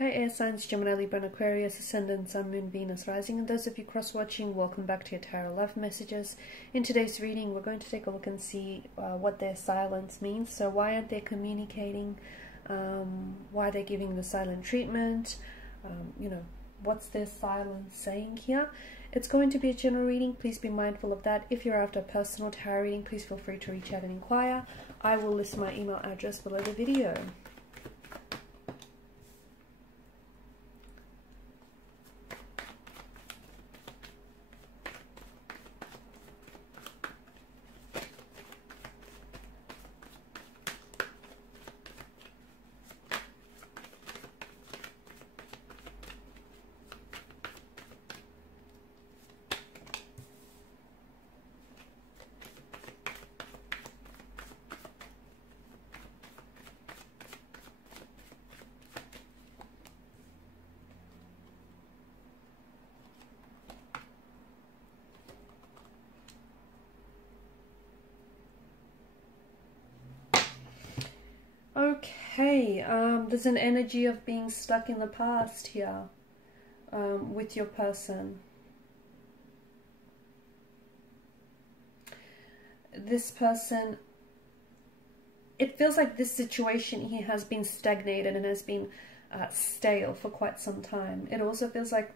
Hi air signs, Gemini, Libra and Aquarius, Ascendant, Sun, Moon, Venus, Rising, and those of you cross-watching, welcome back to your Tarot Love Messages. In today's reading, we're going to take a look and see what their silence means. So why aren't they communicating? Why they're giving the silent treatment? What's their silence saying here? It's going to be a general reading. Please be mindful of that. If you're after a personal tarot reading, please feel free to reach out and inquire. I will list my email address below the video. Okay, there's an energy of being stuck in the past here with your person. This person, it feels like this situation here has been stagnated and has been stale for quite some time. It also feels like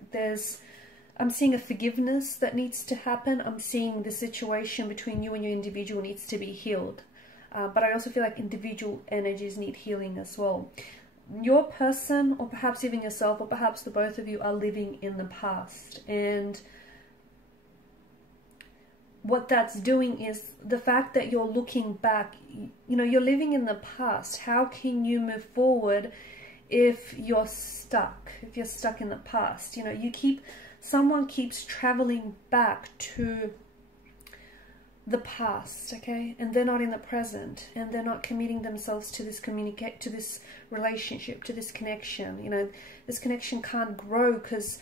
I'm seeing a forgiveness that needs to happen. I'm seeing the situation between you and your individual needs to be healed. But I also feel like individual energies need healing as well. Your person, or perhaps even yourself, or perhaps the both of you, are living in the past. And what that's doing is the fact that you're looking back, you're living in the past. How can you move forward if you're stuck? If you're stuck in the past, someone keeps traveling back to the past, okay, and they're not in the present, and they're not committing themselves to this relationship, to this connection. This connection can't grow because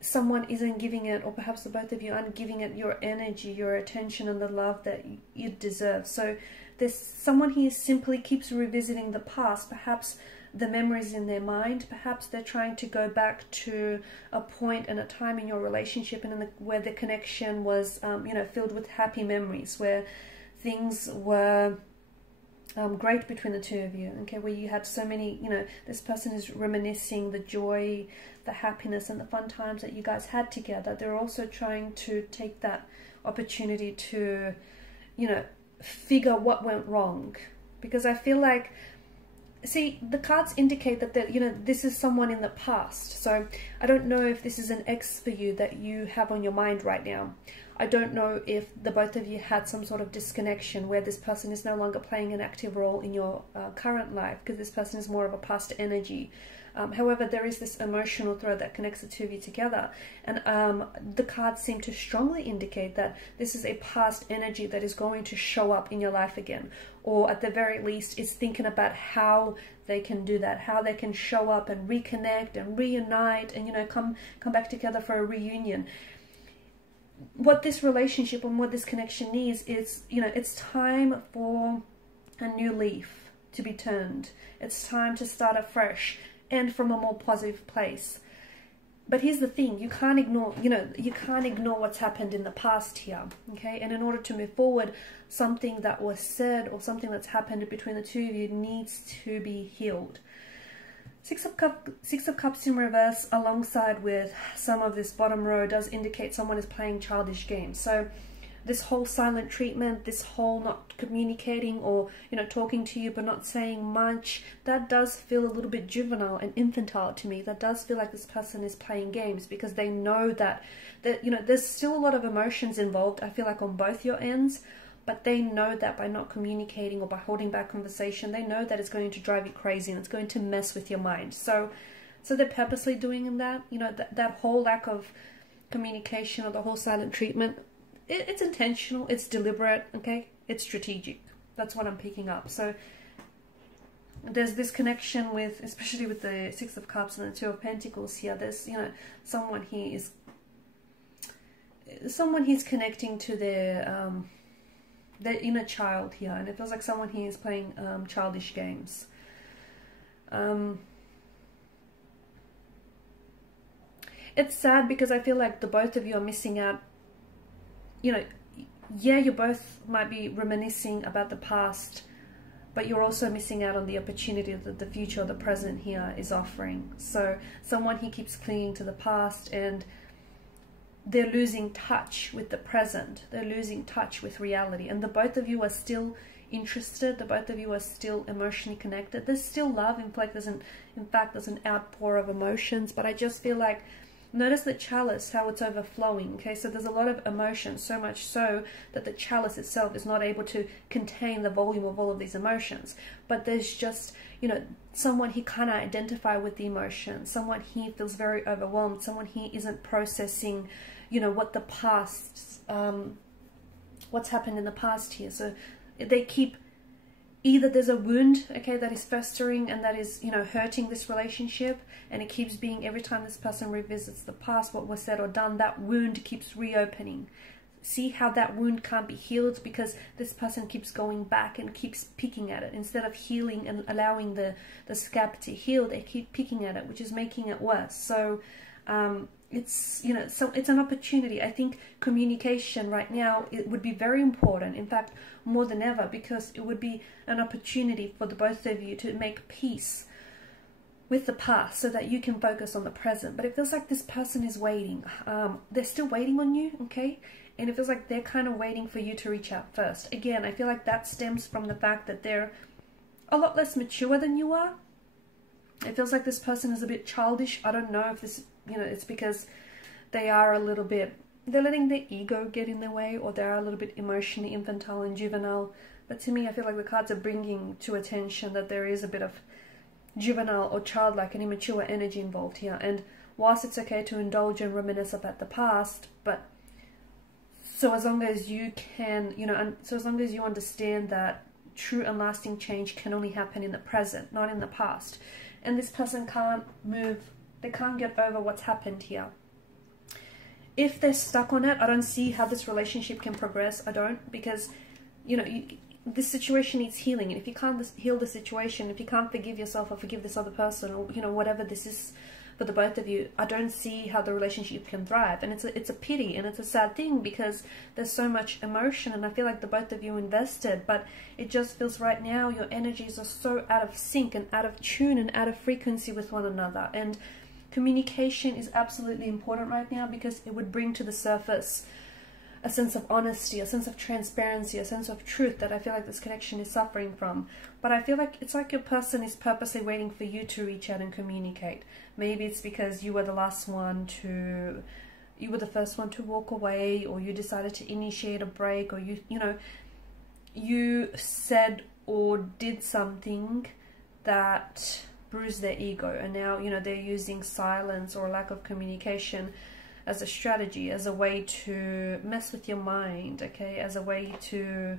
someone isn't giving it, or perhaps the both of you aren't giving it your energy, your attention, and the love that you deserve. So there's someone here simply keeps revisiting the past, perhaps the memories in their mind. Perhaps they're trying to go back to a point and a time in your relationship and where the connection was, filled with happy memories, where things were great between the two of you. Okay, where you had so many, this person is reminiscing the joy, the happiness, and the fun times that you guys had together. They're also trying to take that opportunity to, figure what went wrong, because I feel like, see, the cards indicate that this is someone in the past. So I don't know if this is an ex for you that you have on your mind right now. I don't know if the both of you had some sort of disconnection where this person is no longer playing an active role in your current life, because this person is more of a past energy. However, there is this emotional thread that connects the two of you together. And the cards seem to strongly indicate that this is a past energy that is going to show up in your life again. Or at the very least is thinking about how they can do that, how they can show up and reconnect and reunite and, come back together for a reunion. What this relationship and what this connection needs is, it's time for a new leaf to be turned. It's time to start afresh and from a more positive place. But here's the thing, you can't ignore, what's happened in the past here, okay? And in order to move forward, something that was said or something that's happened between the two of you needs to be healed. Six of Cups in reverse alongside with some of this bottom row does indicate someone is playing childish games. So this whole silent treatment, this whole not communicating or, talking to you but not saying much, that does feel a little bit juvenile and infantile to me. That does feel like this person is playing games because they know that there's still a lot of emotions involved, I feel like, on both your ends. But they know that by not communicating or by holding back conversation, they know that it's going to drive you crazy and it's going to mess with your mind. So they're purposely doing that. That whole lack of communication or the whole silent treatment, it's intentional, it's deliberate, okay? It's strategic. That's what I'm picking up. So there's this connection with, especially with the Six of Cups and the Two of Pentacles here. There's, someone he's connecting to their inner child here, and it feels like someone here is playing childish games. it's sad because I feel like the both of you are missing out. You know, yeah, you both might be reminiscing about the past, but you're also missing out on the opportunity that the future or the present here is offering. So someone here keeps clinging to the past, and they're losing touch with the present. They're losing touch with reality. And the both of you are still interested. The both of you are still emotionally connected. There's still love. In fact, there's an outpour of emotions. But I just feel like, notice the chalice, how it's overflowing. Okay, so there's a lot of emotion, so much so that the chalice itself is not able to contain the volume of all of these emotions. But there's just, you know, someone he can't identify with the emotion. Someone he feels very overwhelmed. Someone he isn't processing, you know, what the past, what's happened in the past here. So they keep, either there's a wound, okay, that is festering and that is, you know, hurting this relationship, and it keeps being, every time this person revisits the past, what was said or done, that wound keeps reopening. See how that wound can't be healed because this person keeps going back and keeps picking at it. Instead of healing and allowing the scab to heal, they keep picking at it, which is making it worse. So it's, you know, so it's an opportunity. I think communication right now, it would be very important, in fact more than ever, because it would be an opportunity for the both of you to make peace with the past so that you can focus on the present. But it feels like this person is waiting. They're still waiting on you, okay? And it feels like they're kind of waiting for you to reach out first. Again, I feel like that stems from the fact that they're a lot less mature than you are. It feels like this person is a bit childish. I don't know if this, you know, it's because they are a little bit, they're letting their ego get in their way, or they're a little bit emotionally infantile and juvenile. But to me, I feel like the cards are bringing to attention that there is a bit of juvenile or childlike and immature energy involved here. And whilst it's okay to indulge and reminisce about the past, but so as long as you can, you know, and so as long as you understand that true and lasting change can only happen in the present, not in the past. And this person can't move, they can't get over what's happened here. If they're stuck on it, I don't see how this relationship can progress. I don't, because, you know, this situation needs healing. And if you can't heal the situation, if you can't forgive yourself or forgive this other person, or, you know, whatever this is for the both of you, I don't see how the relationship can thrive. And it's a pity, and it's a sad thing, because there's so much emotion, and I feel like the both of you invested, but it just feels right now your energies are so out of sync and out of tune and out of frequency with one another. And communication is absolutely important right now, because it would bring to the surface a sense of honesty, a sense of transparency, a sense of truth that I feel like this connection is suffering from. But I feel like it's like your person is purposely waiting for you to reach out and communicate. Maybe it's because you were the last one to, you were the first one to walk away, or you decided to initiate a break, or you know, you said or did something that bruised their ego, and now, you know, they're using silence or lack of communication as a strategy, as a way to mess with your mind, okay, as a way to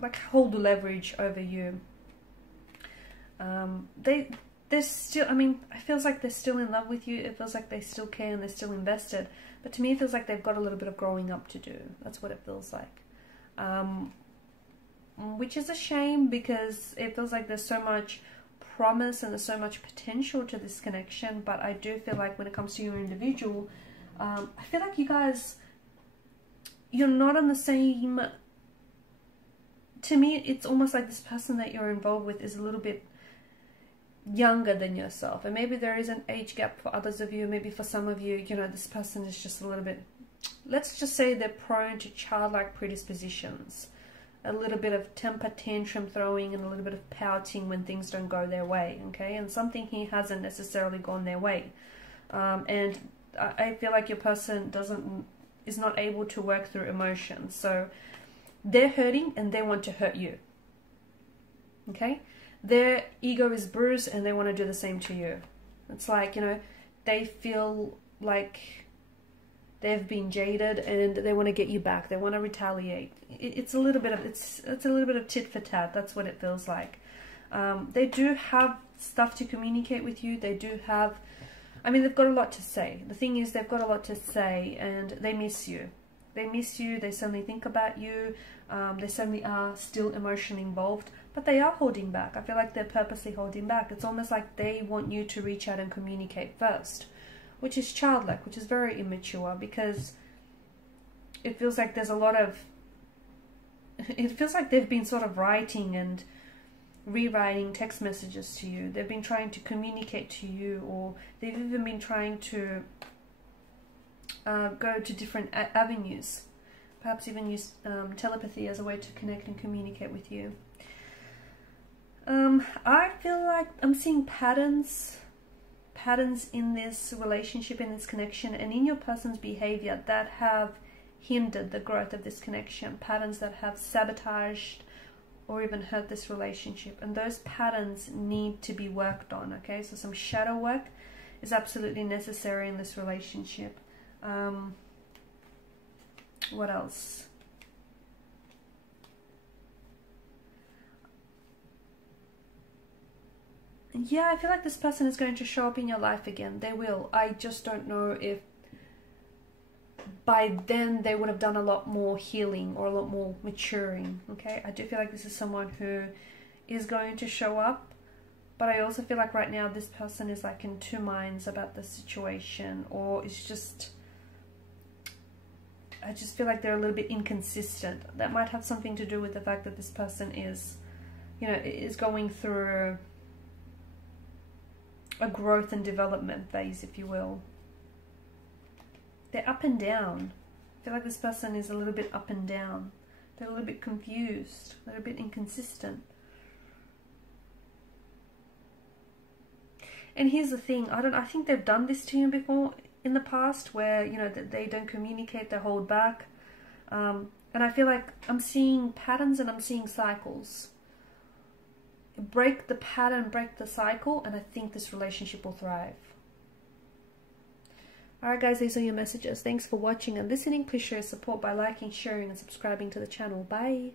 like hold leverage over you. They're still, I mean, it feels like they're still in love with you. It feels like they still care and they're still invested. But to me, it feels like they've got a little bit of growing up to do. That's what it feels like. Which is a shame, because it feels like there's so much promise and there's so much potential to this connection. But I do feel like when it comes to your individual, I feel like you guys, you're not on the same, to me, it's almost like this person that you're involved with is a little bit younger than yourself. And maybe there is an age gap for others of you. Maybe for some of you, you know, this person is just a little bit, let's just say they're prone to childlike predispositions. A little bit of temper tantrum throwing and a little bit of pouting when things don't go their way, okay? And something here hasn't necessarily gone their way. And I feel like your person is not able to work through emotions. So they're hurting and they want to hurt you, okay? Their ego is bruised and they want to do the same to you. It's like, you know, they feel like they've been jaded and they want to get you back. They want to retaliate. It's a little bit of it's a little bit of tit for tat. That's what it feels like. They do have stuff to communicate with you. They do have, I mean, they've got a lot to say. The thing is, they've got a lot to say, and they miss you. They miss you. They certainly think about you. They certainly are still emotionally involved, but they are holding back. I feel like they're purposely holding back. It's almost like they want you to reach out and communicate first, which is childlike, which is very immature, because it feels like there's a lot of, it feels like they've been sort of writing and rewriting text messages to you. They've been trying to communicate to you, or they've even been trying to go to different avenues, perhaps even use telepathy as a way to connect and communicate with you. I feel like I'm seeing patterns in this relationship, in this connection, and in your person's behavior that have hindered the growth of this connection, patterns that have sabotaged or even hurt this relationship, and those patterns need to be worked on. Okay, so some shadow work is absolutely necessary in this relationship. What else? Yeah, I feel like this person is going to show up in your life again. They will. I just don't know if by then they would have done a lot more healing or a lot more maturing. Okay, I do feel like this is someone who is going to show up, but I also feel like right now this person is like in two minds about the situation, or it's just, I just feel like they're a little bit inconsistent. That might have something to do with the fact that this person is, you know, is going through a growth and development phase, if you will. They're up and down. I feel like this person is a little bit up and down. They're a little bit confused, a little bit inconsistent. And here's the thing, I think they've done this to you before in the past, where, you know, that they don't communicate, they hold back. And I feel like I'm seeing patterns and I'm seeing cycles. Break the pattern, break the cycle, and I think this relationship will thrive. Alright guys, these are your messages. Thanks for watching and listening. Please show your support by liking, sharing and subscribing to the channel. Bye.